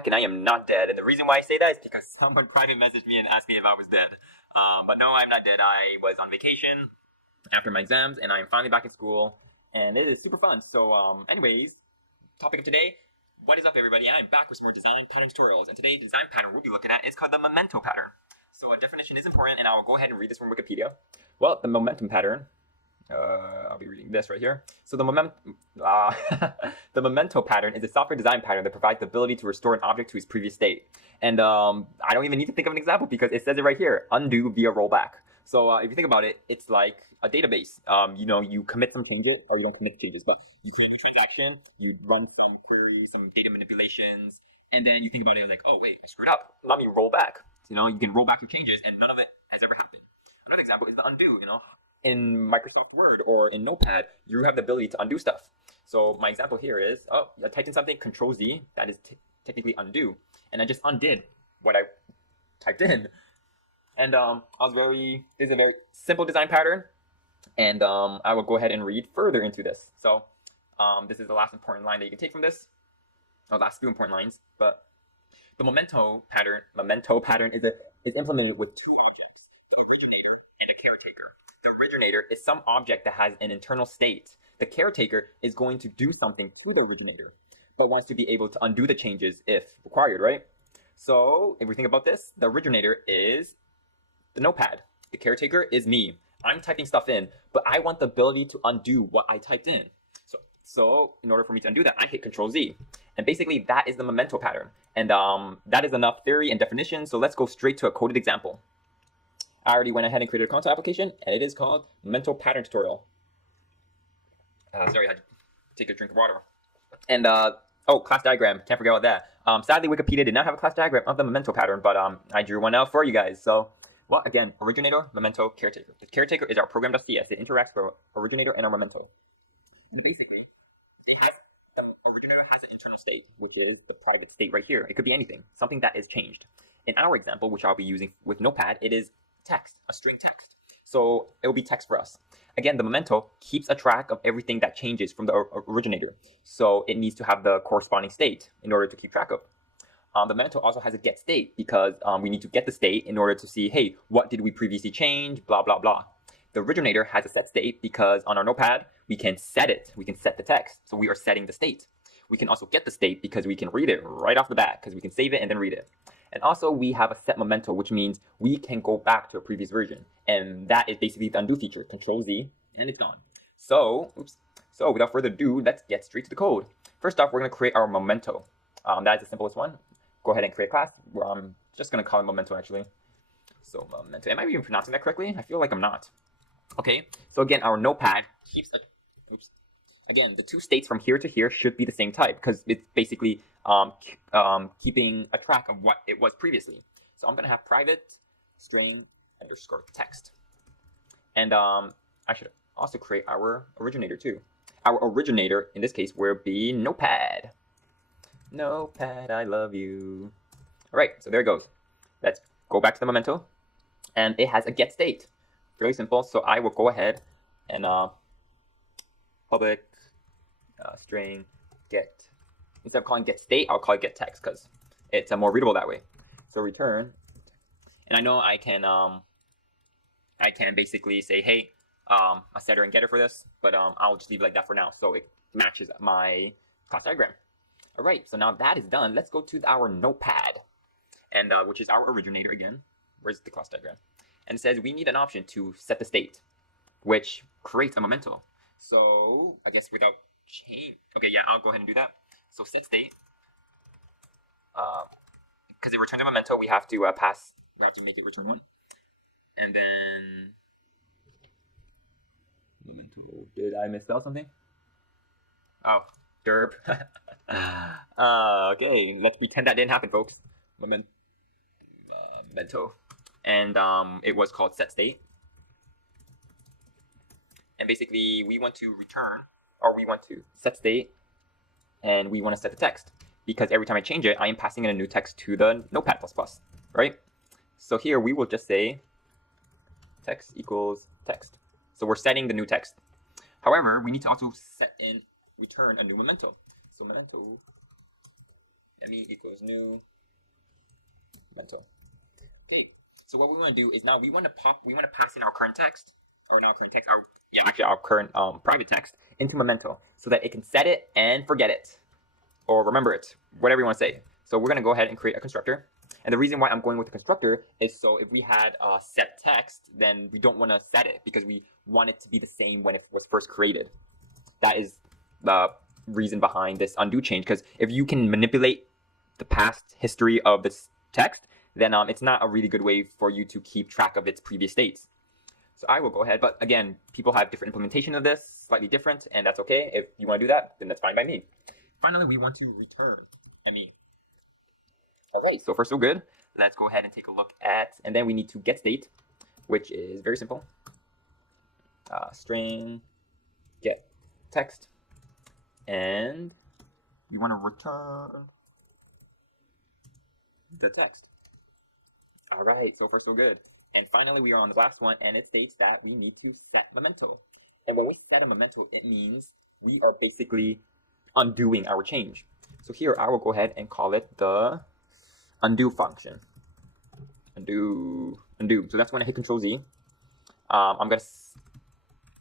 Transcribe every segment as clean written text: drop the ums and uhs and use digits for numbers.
back and I am not dead. And the reason why I say that is because someone private messaged me and asked me if I was dead. But no, I'm not dead. I was on vacation after my exams and I'm finally back in school and it is super fun. So anyways, topic of today, what is up everybody? I'm back with some more design pattern tutorials, and today's design pattern we'll be looking at is called the Memonto pattern. So a definition is important and I will go ahead and read this from Wikipedia. Well, the momentum pattern, I'll be reading this right here. So the the Memonto pattern is a software design pattern that provides the ability to restore an object to its previous state. And I don't even need to think of an example because it says it right here, undo via rollback. So if you think about it, it's like a database. You commit some changes, or you don't commit changes, but you create a new transaction, you run some queries, some data manipulations, and then you think about it like, oh wait, I screwed up. Let me roll back. You can roll back your changes, and none of it has ever happened. Another example is the undo. In Microsoft Word or in Notepad, you have the ability to undo stuff. So my example here is, I typed in something, Control Z, that is technically undo, and I just undid what I typed in. And this is a very simple design pattern, and I will go ahead and read further into this. So this is the last important line that you can take from this. Last few important lines, but the Memonto pattern is implemented with two objects: the originator and the caretaker. The originator is some object that has an internal state. The caretaker is going to do something to the originator, but wants to be able to undo the changes if required, right? So if we think about this, the originator is the notepad. The caretaker is me. I'm typing stuff in, but I want the ability to undo what I typed in. So in order for me to undo that, I hit Control Z. And basically that is the Memonto pattern. And that is enough theory and definition. So let's go straight to a coded example. I already went ahead and created a console application, and it is called Memonto pattern tutorial. Sorry, I had to take a drink of water. And class diagram, can't forget about that. Sadly, Wikipedia did not have a class diagram of the Memonto pattern, but I drew one out for you guys. So, well, again, originator, Memonto, caretaker. The caretaker is our program.cs. It interacts with our originator and our Memonto. And basically, the originator has an internal state, which is the private state right here. It could be anything, something that is changed. In our example, which I'll be using with Notepad, it is text, a string text. So it will be text for us. Again, the Memonto keeps a track of everything that changes from the originator. So it needs to have the corresponding state in order to keep track of. The Memonto also has a get state because we need to get the state in order to see, hey, what did we previously change, blah, blah, blah. The originator has a set state because on our Notepad, we can set it. We can set the text. So we are setting the state. We can also get the state because we can read it right off the bat because we can save it and then read it. And also we have a set Memonto, which means we can go back to a previous version. And that is basically the undo feature. Control Z, and it's gone. So without further ado, let's get straight to the code. First off, we're going to create our Memonto. That is the simplest one. Go ahead and create a class. I'm just going to call it Memonto, actually. So Memonto. Am I even pronouncing that correctly? I feel like I'm not. Okay, so again, our Notepad keeps again, the two states from here to here should be the same type because it's basically keeping a track of what it was previously. So I'm going to have private string underscore text. And I should also create our originator too. Our originator, in this case, will be Notepad. Notepad, I love you. All right, so there it goes. Let's go back to the Memonto. And it has a get state. Really simple. So I will go ahead and public string get. Instead of calling get state, I'll call it get text because it's more readable that way. So return, and I know I can basically say, hey, a setter and getter for this, but I'll just leave it like that for now, so it matches my class diagram. All right, so now that is done, let's go to our Notepad, and which is our originator again. Where's the class diagram? And it says we need an option to set the state, which creates a Memonto. So I guess without change, okay, yeah, I'll go ahead and do that. So set state, because it returns a Memonto, we have to we have to make it return one, and then Memonto. Did I misspell something? Oh, derp. Okay, let's pretend that didn't happen, folks. Memonto, and it was called set state, and basically we want to return, or we want to set state. And we want to set the text because every time I change it, I am passing in a new text to the Notepad++, right? So here we will just say text equals text. So we're setting the new text. However, we need to also set in return a new Memonto. So Memonto me equals new mental. Okay, so what we want to do is now we want to pass in our current text, or not current text, our yeah, actually our current private text into Memento, so that it can set it and forget it, or remember it, whatever you want to say. So we're gonna go ahead and create a constructor. And the reason why I'm going with the constructor is so if we had set text, then we don't want to set it because we want it to be the same when it was first created. That is the reason behind this undo change, because if you can manipulate the past history of this text, then it's not a really good way for you to keep track of its previous states. So I will go ahead, but again, people have different implementation of this, slightly different, and that's okay. If you want to do that, then that's fine by me. Finally, we want to return ME. All right, so far so good. Let's go ahead and take a look at, and then we need to get state, which is very simple. String get text, and we want to return the text. All right, so far so good. And finally, we are on the last one, and it states that we need to set memento. And when we set a memento, it means we are basically undoing our change. So here, I will go ahead and call it the undo function. Undo. So that's when I hit Control Z. I'm going to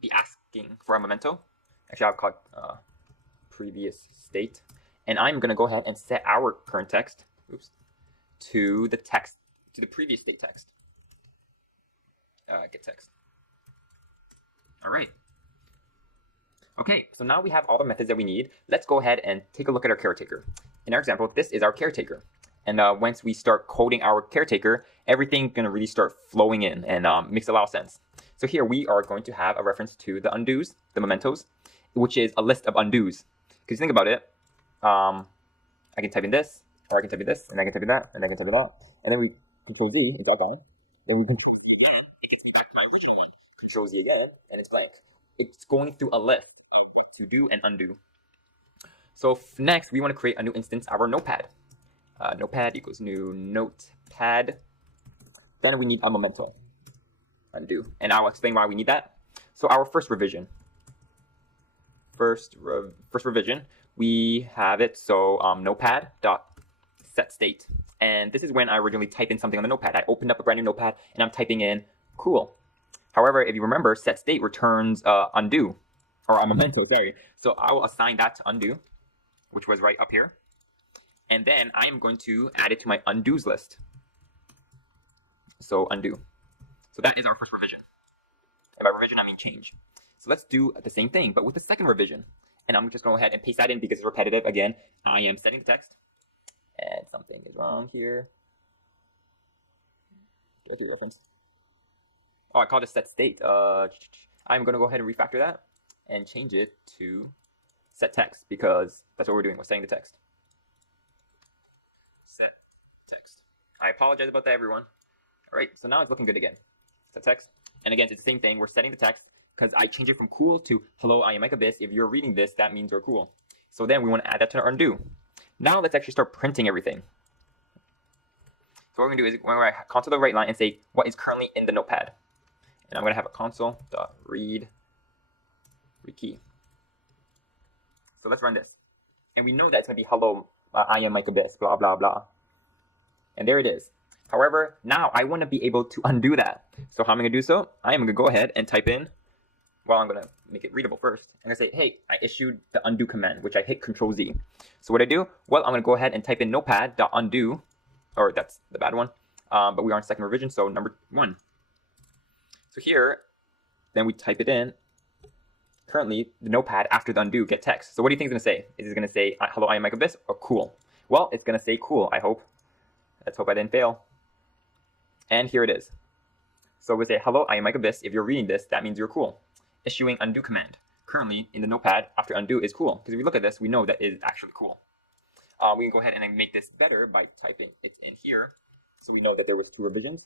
be asking for a memento. Actually, I'll call it previous state. And I'm going to go ahead and set our current text, to the text, to the previous state text. Get text. All right. Okay, so now we have all the methods that we need. Let's go ahead and take a look at our caretaker. In our example, this is our caretaker. And once we start coding our caretaker, everything's going to really start flowing in and makes a lot of sense. So here we are going to have a reference to the undos, the mementos, which is a list of undos. Because think about it, I can type in this, or I can type in this, and I can type in that, and I can type in that. And then we Control Z, it's all gone. Then we Control Z again, it takes me back to my original one. Control Z again, and it's blank. It's going through a list of what to do and undo. So next, we want to create a new instance of our notepad. Notepad equals new notepad. Then we need a memento. Undo. And I'll explain why we need that. So our first revision. First revision, we have it so notepad dot set state. And this is when I originally typed in something on the notepad. I opened up a brand new notepad and I'm typing in cool. However, if you remember, set state returns undo, or a memento, sorry. So I will assign that to undo, which was right up here. And then I am going to add it to my undos list. So undo. So that is our first revision. And by revision, I mean change. So let's do the same thing, but with the second revision. And I'm just going to go ahead and paste that in because it's repetitive. Again, I am setting the text. And something is wrong here. Do I do the reference? Oh, I called it set state. I'm going to go ahead and refactor that and change it to set text because that's what we're doing. We're setting the text. Set text. I apologize about that, everyone. All right, so now it's looking good again. Set text. And again, it's the same thing. We're setting the text because I changed it from cool to hello, I am Mike Abyss. If you're reading this, that means you're cool. So then we want to add that to our undo. Now let's actually start printing everything. So what we're going to do is we're going to console the write line and say what is currently in the notepad. And I'm going to have a console.read key. So let's run this. And we know that it's going to be hello, I am Mike Abyss, blah, blah, blah. And there it is. However, now I want to be able to undo that. So how am I going to do so? I am going to go ahead and type in, well, I'm going to make it readable first. I'm going to say, hey, I issued the undo command, which I hit Control Z. So what I do? Well, I'm going to go ahead and type in notepad.undo, or that's the bad one. But we are on second revision, so number 1. So here, then we type it in. Currently, the notepad after the undo get text. So what do you think it's going to say? Is it going to say, hello, I am Mike Abyss, or cool? Well, it's going to say cool, I hope. Let's hope I didn't fail. And here it is. So we say, hello, I am Mike Abyss. If you're reading this, that means you're cool. Issuing undo command. Currently, in the notepad, after undo is cool. Because if we look at this, we know that it is actually cool. We can go ahead and make this better by typing it in here. So we know that there was 2 revisions.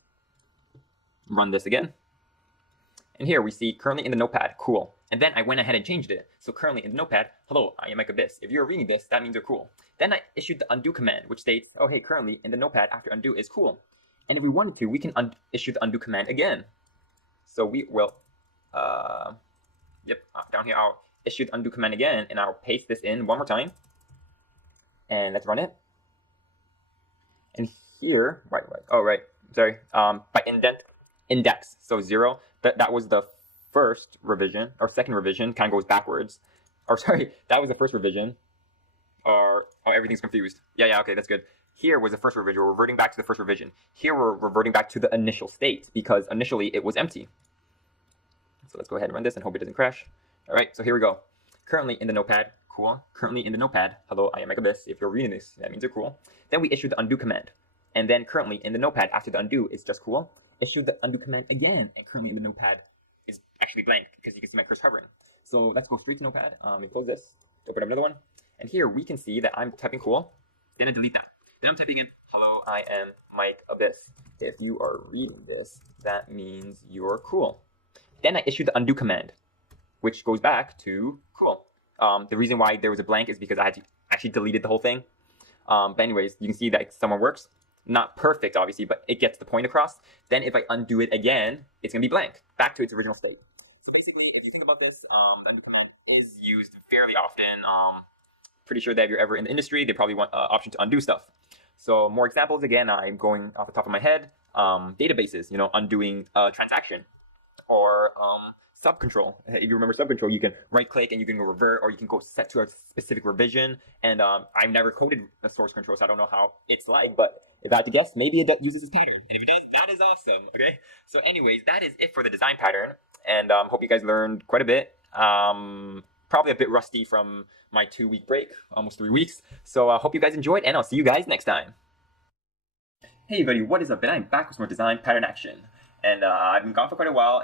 Run this again. And here we see currently in the notepad, cool. And then I went ahead and changed it. So currently in the notepad, hello, I am Mike Abyss. If you're reading this, that means you're cool. Then I issued the undo command, which states, oh, hey, currently in the notepad after undo is cool. And if we wanted to, we can issue the undo command again. So we will, down here, I'll issue the undo command again, and I'll paste this in one more time. And let's run it. And here, right, sorry, by index, so 0, that was the first revision, or second revision, kind of goes backwards. Or sorry, that was the first revision, or, oh, everything's confused. Yeah, okay, that's good. Here was the first revision, we're reverting back to the first revision. Here we're reverting back to the initial state, because initially it was empty. So let's go ahead and run this and hope it doesn't crash. All right, so here we go. Currently in the notepad, cool. Currently in the notepad, hello, I am Megabyss. If you're reading this, that means you're cool. Then we issue the undo command. And then currently in the notepad, after the undo, it's just cool. Issue the undo command again, and currently in the notepad is actually blank, because you can see my cursor hovering. So let's go straight to notepad. We close this, open up another one. And here we can see that I'm typing cool. Then I delete that. Then I'm typing in, hello, I am Mike Abyss. If you are reading this, that means you're cool. Then I issue the undo command, which goes back to cool. The reason why there was a blank is because I had to actually deleted the whole thing. But anyways, you can see that someone works. Not perfect, obviously, but it gets the point across. Then if I undo it again, it's going to be blank, back to its original state. So basically, if you think about this, the undo command is used fairly often. Pretty sure that if you're ever in the industry, they probably want an option to undo stuff. So more examples, again, I'm going off the top of my head. Databases, undoing a transaction. Or subcontrol. If you remember subcontrol, you can right click and you can go revert, or you can go set to a specific revision. And I've never coded a source control, so I don't know how it's like, but if I had to guess, maybe it uses this pattern. And if it does, that is awesome. Okay, so anyways, that is it for the design pattern, and hope you guys learned quite a bit. Probably a bit rusty from my 2-week break, almost 3 weeks. So I hope you guys enjoyed, and I'll see you guys next time. Hey everybody, what is up? And I'm back with more design pattern action. And I've been gone for quite a while.